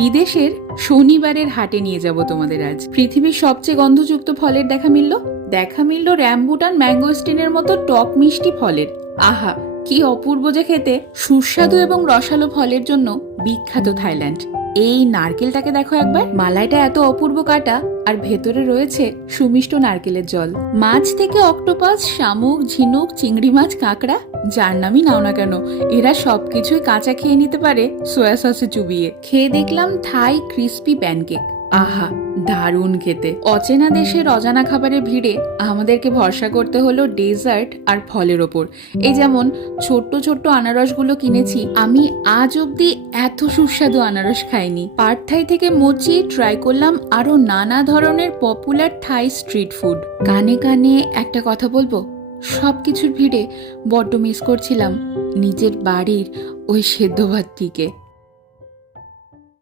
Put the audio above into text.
বিদেশের শনিবারের হাটে নিয়ে যাব তোমাদের আজ। পৃথিবীর সবচেয়ে গন্ধযুক্ত ফলের দেখা মিলল র্যাম্বুটান ম্যাঙ্গোস্টিনের মতো টক মিষ্টি ফলের। আহা, কি অপূর্ব যে খেতে! সুস্বাদু এবং রসালো ফলের জন্য বিখ্যাত থাইল্যান্ড। এই নারকেলটাকে দেখো একবার, মালাইটা এত অপূর্ব কাটা, আর ভেতরে রয়েছে সুমিষ্ট নারকেলের জল। মাছ থেকে অক্টোপাস, শামুক, ঝিনুক, চিংড়ি মাছ, কাঁকড়া, যার নামই নাও না কেন, এরা সবকিছুই কাঁচা খেয়ে নিতে পারে সোয়া সসে চুবিয়ে। খেয়ে দেখলাম থাই ক্রিস্পি প্যানকেক। আহা, দারুণ খেতে। অচেনা দেশের অজানা খাবারের ভিড়ে আমাদেরকে ভরসা করতে হলো ডেজার্ট আর ফলের ওপর। এই যেমন ছোট্ট ছোট্ট আনারসগুলো কিনেছি। আমি আজ অব্দি এত সুস্বাদু আনারস খাইনি। পার্থাই থেকে মোচি ট্রাই করলাম, আরো নানা ধরনের পপুলার থাই স্ট্রিট ফুড। কানে কানে একটা কথা বলবো, সবকিছুর ভিড়ে বড্ড মিস করছিলাম নিজের বাড়ির ওই সেদ্ধ ভাতটিকে।